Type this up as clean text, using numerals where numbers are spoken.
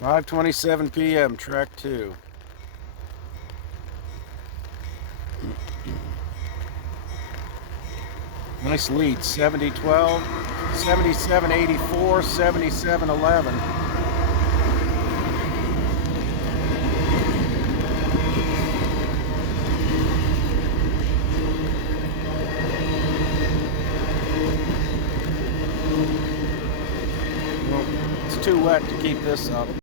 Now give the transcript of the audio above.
5:27 p.m. track 2. Nice lead, 70-12, 77-84, 77-11. Well, it's too wet to keep this up.